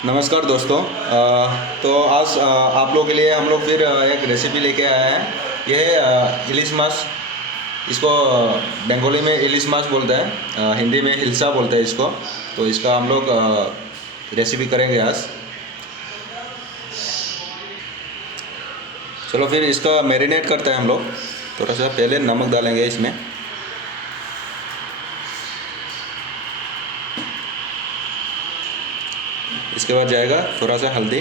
नमस्कार दोस्तों। तो आज आप लोगों के लिए हम लोग फिर एक रेसिपी लेके आए हैं। ये है इलिश मास। इसको बंगाली में इलिश मास बोलते हैं, हिंदी में हिल्सा बोलते हैं इसको। तो इसका हम लोग रेसिपी करेंगे आज। चलो फिर इसका मैरिनेट करते हैं हम लोग। थोड़ा सा पहले नमक डालेंगे इसमें। इसके बाद जाएगा थोड़ा सा हल्दी।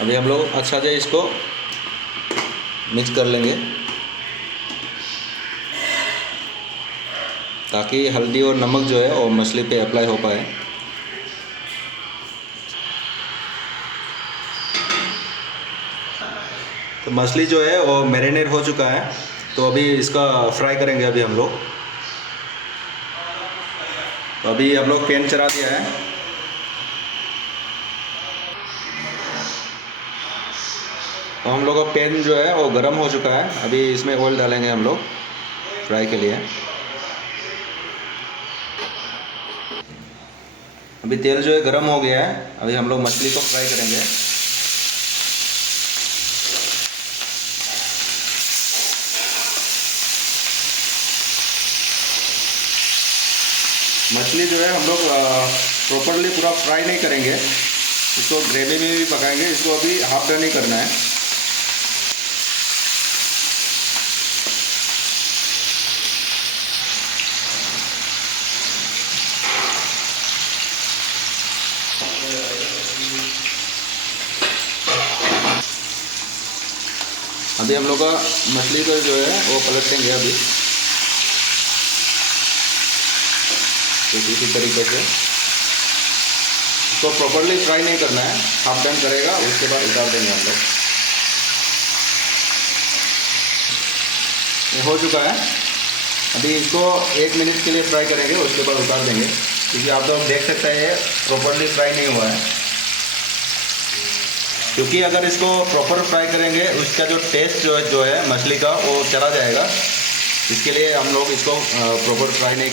अभी हम लोग अच्छा से इसको मिक्स कर लेंगे ताकि हल्दी और नमक जो है वो मछली पे अप्लाई हो पाए। तो मछली जो है वो मैरिनेट हो चुका है। तो अभी इसका फ्राई करेंगे अभी हम लोग। तो अभी हम लोग पैन चढ़ा दिया है। तो हम लोग का पैन जो है वो गर्म हो चुका है। अभी इसमें ऑयल डालेंगे हम लोग फ्राई के लिए। अभी तेल जो है गर्म हो गया है। अभी हम लोग मछली को फ्राई करेंगे। मछली जो है हम लोग प्रॉपरली पूरा फ्राई नहीं करेंगे, इसको ग्रेवी में भी पकाएंगे। इसको अभी हाफ डन ही करना है। अभी हम लोग का मछली को जो है वो पलटेंगे अभी इसी तरीके से। इसको प्रॉपरली फ्राई नहीं करना है, हाफ डन करेगा, उसके बाद उतार देंगे हम लोग। ये हो चुका है। अभी इसको 1 मिनट के लिए फ्राई करेंगे, उसके बाद उतार देंगे। क्योंकि आप लोग देख सकते हैं प्रॉपरली फ्राई नहीं हुआ है। क्योंकि अगर इसको प्रॉपर फ्राई करेंगे उसका जो टेस्ट जो है मछली का वो चला जाएगा। इसके लिए हम लोग इसको प्रॉपर फ्राई नहीं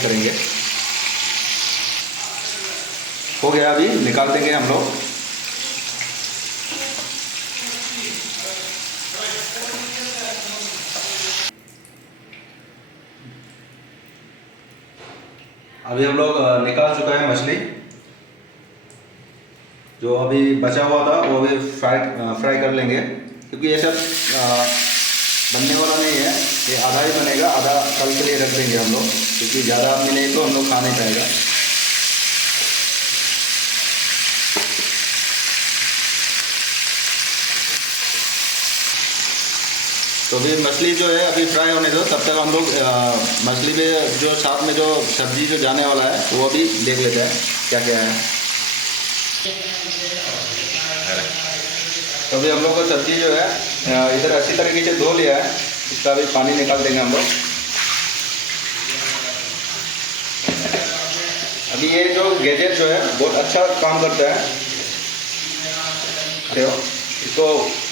करेंगे। हो गया, अभी निकाल देंगे हम लोग। अभी हम लोग निकाल चुका है मछली। जो अभी बचा हुआ था वो भी फ्राई कर लेंगे। क्योंकि ये सब बनने वाला नहीं है, ये आधा ही बनेगा, आधा कल के लिए रख देंगे हम लोग। क्योंकि ज़्यादा आदमी नहीं तो हम लोग खा नहीं पाएगा। तो अभी मछली जो है अभी फ्राई होने दो, तब तक हम लोग मछली में जो साथ में जो सब्जी जो जाने वाला है वो अभी देख लेते हैं क्या क्या है। तो अभी हम लोग को सब्जी जो है इधर अच्छी तरीके से धो लिया है। इसका अभी पानी निकाल देंगे हम लोग। अभी ये जो गैजेट जो है बहुत अच्छा काम करता है। देखो, इसको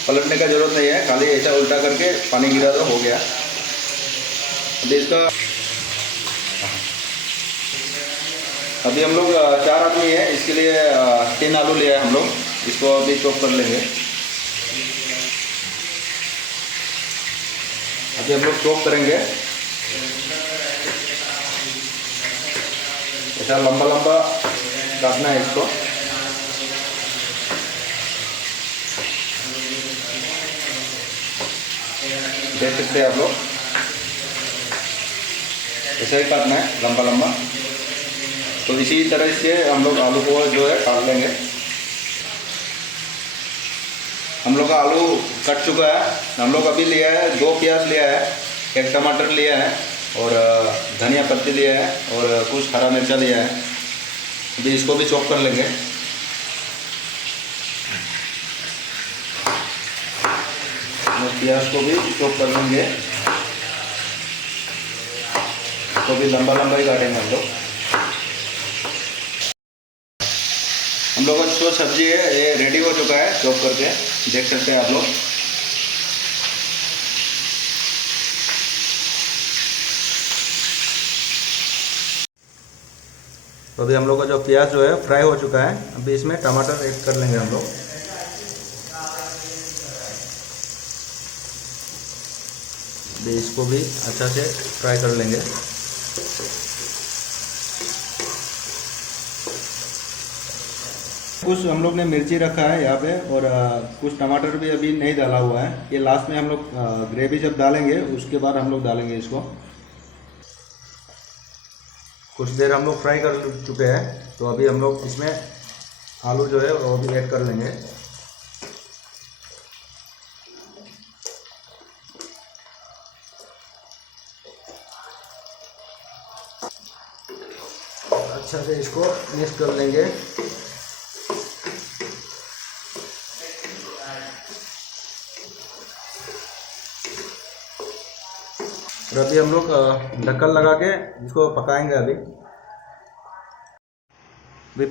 पलटने का जरूरत नहीं है, खाली ऐसा उल्टा करके पानी गिरा तो हो गया। अभी इसका अभी हम लोग 4 आदमी है, इसके लिए 3 आलू लिया है हम लोग। इसको अभी चॉप कर लेंगे। अभी हम लोग चॉप करेंगे। ऐसा लंबा लंबा काटना है इसको। देख सकते हैं आप लोग, ऐसा ही काटना है लंबा लंबा। तो इसी तरह से हम लोग आलू को जो है काट लेंगे। हम लोग का आलू कट चुका है। हम लोग अभी लिया है 2 प्याज लिया है, 1 टमाटर लिया है और धनिया पत्ती लिया है और कुछ हरा मिर्चा लिया है। अभी इसको भी चॉप कर लेंगे। प्याज को भी चॉप कर लेंगे। तो भी लंबा लंबा ही काटेंगे हम लोग। हम लोग का जो सब्जी है ये रेडी हो चुका है चॉप करके, देख सकते हैं आप लोग। तो अभी हम लोग का जो प्याज जो है फ्राई हो चुका है। अभी इसमें टमाटर ऐड कर लेंगे हम लोग। अभी इसको भी अच्छा से फ्राई कर लेंगे। कुछ हम लोग ने मिर्ची रखा है यहाँ पे, और कुछ टमाटर भी अभी नहीं डाला हुआ है। ये लास्ट में हम लोग ग्रेवी जब डालेंगे उसके बाद हम लोग डालेंगे इसको। कुछ देर हम लोग फ्राई कर चुके हैं, तो अभी हम लोग इसमें आलू जो है वो भी ऐड कर लेंगे। अच्छा से इसको मिक्स कर लेंगे। और अभी हम लोग ढक्कन लगा के इसको पकाएंगे। अभी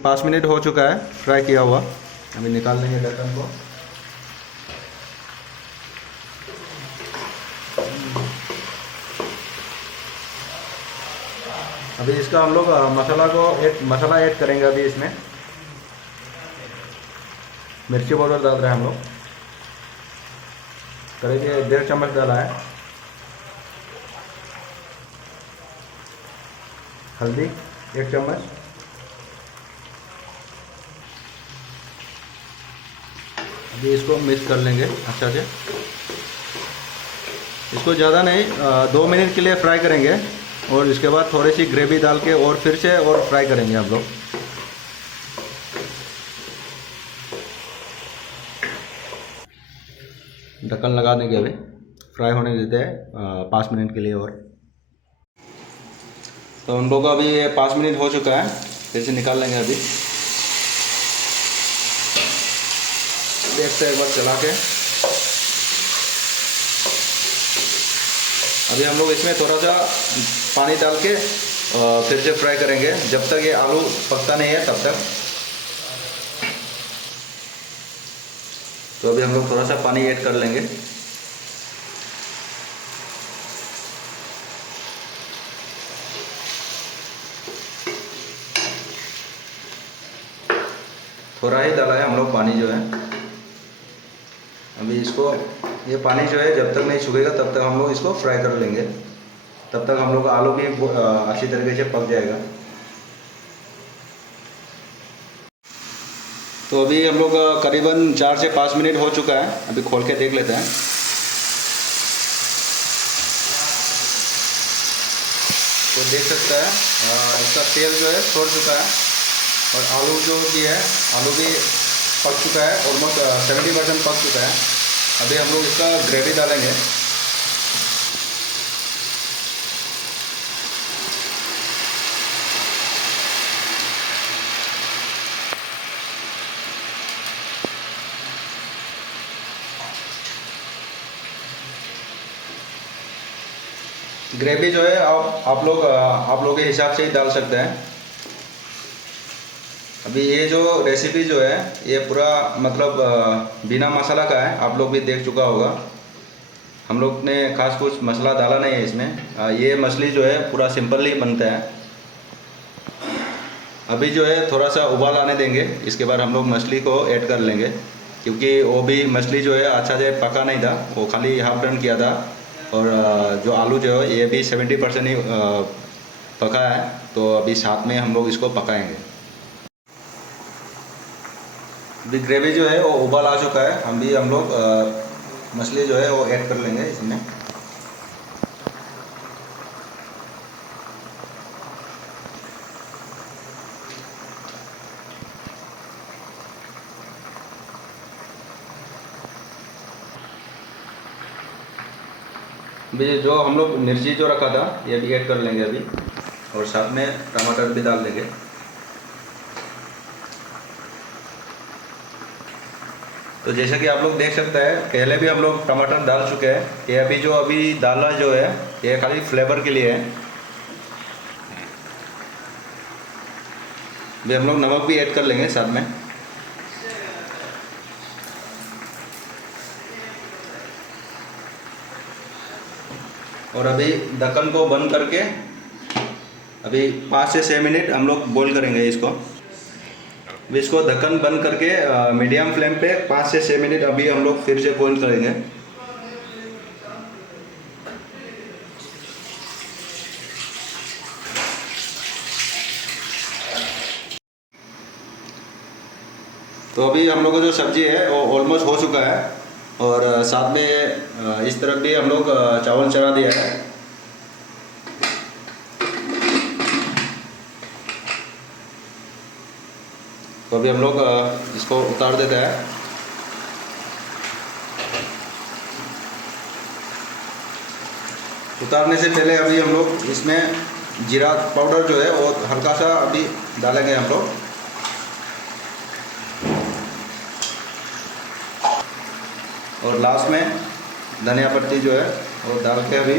5 मिनट हो चुका है फ्राई किया हुआ। अभी निकाल लेंगे ढक्कन को। अभी इसका हम लोग मसाला ऐड करेंगे। अभी इसमें मिर्ची पाउडर डाल रहे हैं हम लोग, करीब 1.5 चम्मच डाला है। हल्दी 1 चम्मच। अभी इसको मिक्स कर लेंगे अच्छा से। इसको ज़्यादा नहीं, 2 मिनट के लिए फ्राई करेंगे, और इसके बाद थोड़ी सी ग्रेवी डाल के और फिर से और फ्राई करेंगे हम लोग। ढक्कन लगा देंगे। अभी फ्राई होने देते हैं 5 मिनट के लिए और। तो हम लोग का अभी 5 मिनट हो चुका है, फिर से निकाल लेंगे। अभी देखते हैं एक बार चला के। अभी हम लोग इसमें थोड़ा सा पानी डाल के फिर से फ्राई करेंगे, जब तक ये आलू पकता नहीं है तब तक। तो अभी हम लोग थोड़ा सा पानी ऐड कर लेंगे। थोड़ा ही डाला है हम लोग पानी जो है। अभी इसको, ये पानी जो है जब तक नहीं सूखेगा तब तक हम लोग इसको फ्राई कर लेंगे। तब तक हम लोग का आलू भी अच्छी तरीके से पक जाएगा। तो अभी हम लोग करीबन 4 से 5 मिनट हो चुका है। अभी खोल के देख लेते हैं। तो देख सकते हैं इसका तेल जो है छोड़ चुका है, और आलू जो भी है, आलू भी पक चुका है। ऑलमोस्ट 70% पक चुका है। अभी हम लोग इसका ग्रेवी डालेंगे। ग्रेवी जो है आप लोग के हिसाब से ही डाल सकते हैं। अभी ये जो रेसिपी जो है ये पूरा मतलब बिना मसाला का है। आप लोग भी देख चुका होगा, हम लोग ने खास कुछ मसाला डाला नहीं है इसमें। ये मछली जो है पूरा सिंपल ही बनता है। अभी जो है थोड़ा सा उबाल आने देंगे, इसके बाद हम लोग मछली को ऐड कर लेंगे, क्योंकि वो भी मछली जो है अच्छा से पका नहीं था, वो खाली हाफ डन किया था। और जो आलू जो है ये भी 70% ही पका है। तो अभी साथ में हम लोग इसको पकाएंगे। अभी ग्रेवी जो है वो उबाल आ चुका है। अभी हम लोग मछली जो है वो ऐड कर लेंगे इसमें। अभी जो हम लोग मिर्ची जो रखा था ये भी ऐड कर लेंगे अभी, और साथ में टमाटर भी डाल देंगे। तो जैसा कि आप लोग देख सकते हैं, पहले भी हम लोग टमाटर डाल चुके हैं। ये अभी डालना जो है ये खाली फ्लेवर के लिए है। अभी हम लोग नमक भी ऐड कर लेंगे साथ में। और अभी ढक्कन को बंद करके अभी 5 से 6 मिनट हम लोग बॉईल करेंगे इसको। अभी इसको ढक्कन बंद करके मीडियम फ्लेम पे 5 से 6 मिनट अभी हम लोग फिर से बॉईल करेंगे। तो अभी हम लोग का जो सब्जी है वो ऑलमोस्ट हो चुका है, और साथ में इस तरफ भी हम लोग चावल चढ़ा दिया है। तो अभी हम लोग इसको उतार देते हैं। उतारने से पहले अभी हम लोग इसमें जीरा पाउडर जो है वो हल्का सा अभी डालेंगे हम लोग, और लास्ट में धनिया पत्ती जो है वो डाल के अभी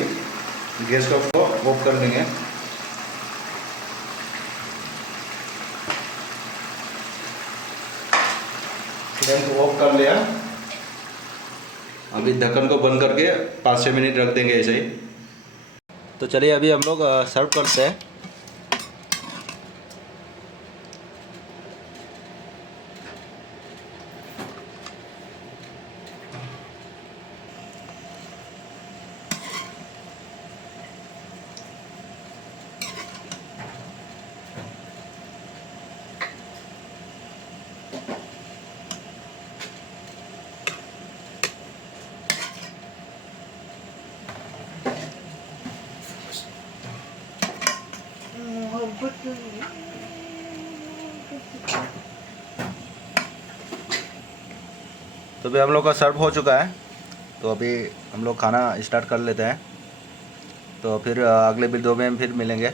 गैस स्टोव को ऑफ कर देंगे। फ्लेम को ऑफ कर लिया। अभी ढक्कन को बंद करके 5-6 मिनट रख देंगे ऐसे ही। तो चलिए अभी हम लोग सर्व करते हैं। तो अभी हम लोग का सर्व हो चुका है, तो अभी हम लोग खाना स्टार्ट कर लेते हैं। तो फिर अगले वीडियो में फिर मिलेंगे।